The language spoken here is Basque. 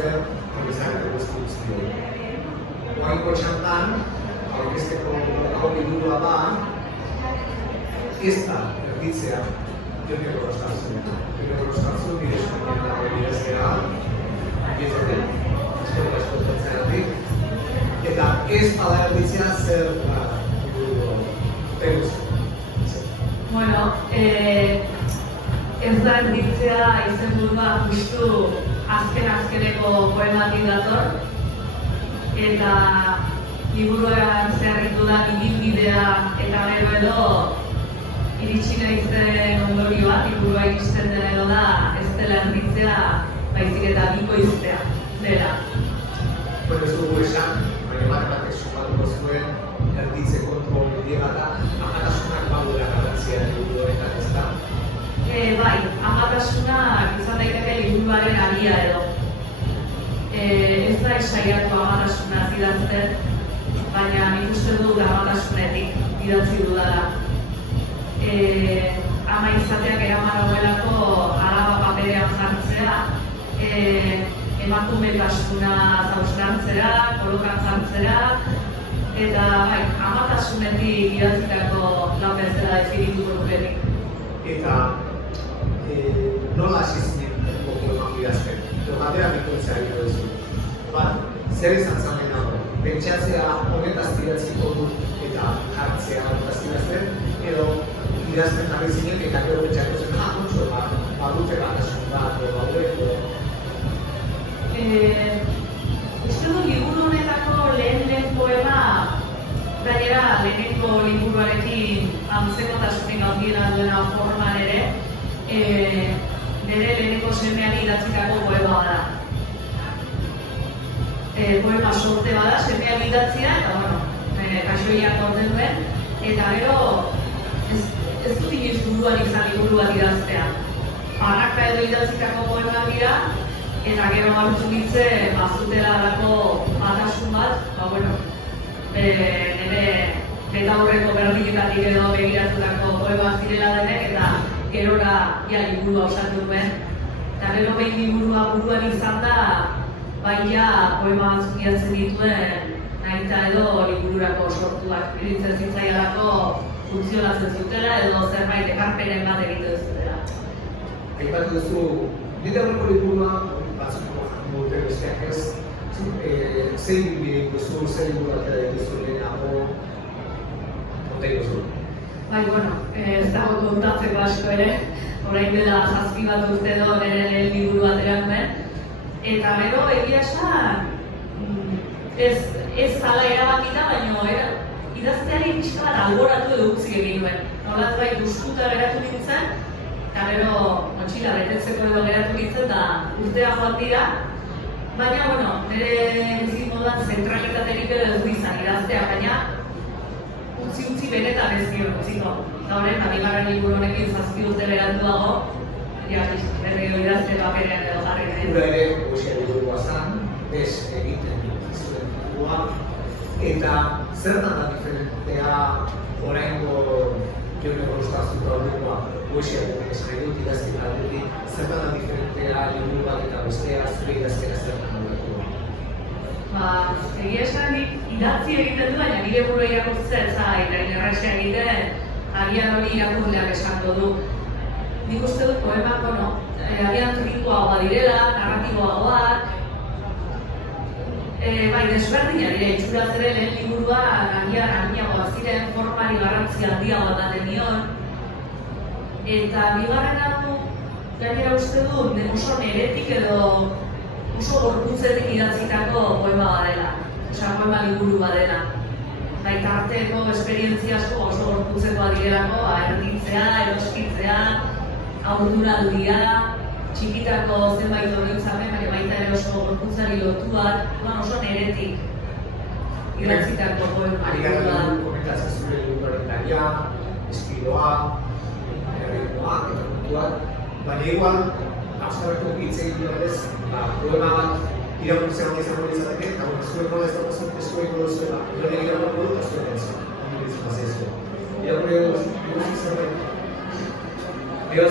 esker organizatu guzti. Oraingo txantan, aurkezteko hau liburua da, ez da erditzea Jone Gorostarzu. Jone Gorostarzu nire eskumenak bidezkera, biezoten, eskotatzeratik, eta ez bada erditzea zer liburu teguz. Bueno, ez da erditzea izenburua justu azkeneko poematik dator, eta liburuan zerritu da ibilbidea eta gero edo iritsi naizen ondorioa, liburua iristen dela edo da ez dela erditzea, baizik eta bikoiztea dela. Bueno, ez dugu esan, baina batek sumatuko zuen erditze kontrol bideak da, amatasunak baduela garrantzia liburu horretan, ez da? Bai, amatasunak izan daiteke liburuaren aria edo. Ez da esaiatu amatasuna idazten, baina nik uste dut amatasunetik idatzi dudala. Ama izateak eraman hauelako alaba paperean jartzea, emakumetasuna zauzkantzera, kolokan jartzera, eta bai, amatasunetik idatzitako lau bezala definituko nukenik. Eta nola hasi zinen poema idazten? Batera bikoitza egiten duzu. Bat, zer izan zen lehenago? Pentsatzea honetaz idatziko dut eta jartzea honetaz idazten, edo idazten jarri zinen eta gero pentsatu zen, kontxo, badute batasun bat, edo uste dut liburu honetako lehen poema, gainera lehenengo liburuarekin antzekotasunik handiena duena forman ere, nire lehenengo semeari idatzitako poema bada. Poema sorte bada, semeari idatzia, eta bueno, kaixoiak orden duen, eta gero ez dut inoiz buruan izan liburu bat idaztea. Barraka edo idatzitako poema dira, eta gero garutzu nintzen bazutela alako batasun bat, bueno, nire betaurreko berdinetatik edo begiratutako poema zirela denek, eta gerora liburua osatu duen. Eta gero behin liburua buruan izan da, baina poema batzuk idatzen dituen nahita edo libururako sortuak. Iruditzen zitzaialako funtzionatzen zutela edo zerbait ekarpenen bat egiten zutela. Aipatu duzu, nire aurreko liburua, batzuko dute besteak ez, zer ibilbide ikustu, zer liburu atera dituzu lehenago, konta ikustu? Bai, bueno, ez dago kontatzeko asko ere, orain dela 7 bat urte edo nire lehen liburu atera nuen. Eta gero egia esan, ez zala erabakita, baina idazteari pixka bat alboratu edo utzi egin duen. Nolaz bai gustuta geratu nintzen, eta gero motxila betetzeko edo geratu nintzen, da urtea joan dira. Baina, bueno, nire bizit modan zentralitaterik edo ez du izan idaztea, baina utzi benetan ez dion utziko. Eta horren, bigarren liburu honekin 7 urte beranduago, berriro idazte paperean edo jarri nahi. Hura ere, goxia liburua zan, bez egiten zuen liburua, eta zertan da diferentea oraingo Jone Gorostarzu liburua goxia esan dut idazten aldetik, zertan da diferentea liburu bat eta bestea zure idaztera zertan aldekoa? Egia esan idatzi egiten du, baina nire burua irakurtzea ez da, eta inerraxea egiten, agian hori irakurleak esango du. Nik uste dut poemak, agian turikoagoa direla, narratiboagoak, bai, desberdina dira, itxuraz ere lehen liburua agian arinagoa ziren, formari garrantzi handiagoa ematen nion. Eta bigarren hau, gainera uste dut, oso neretik edo oso gorputzetik idatzitako poema badela, poema liburu badela. Baita arteko esperientzia asko oso gorputzekoa direlako, erditzea, eroskitzea, aurduraldia, txikitako zenbait oroitzapen, baina baita ere oso gorputzari lotuak, oso neretik idatzitako poema liburu da. Komentatzen zure liburuaren gaia, estiloa, erritmoak eta kontuak, baina igual, abstraktu hitz egin duenez, poema bat irakurtzea hori izango litzateke, eta zuen nola ez dago eskueko duzuela, gure irakurko dut, eta zuen ez, hori izan bazaizu. Irakurri dugu zerbait,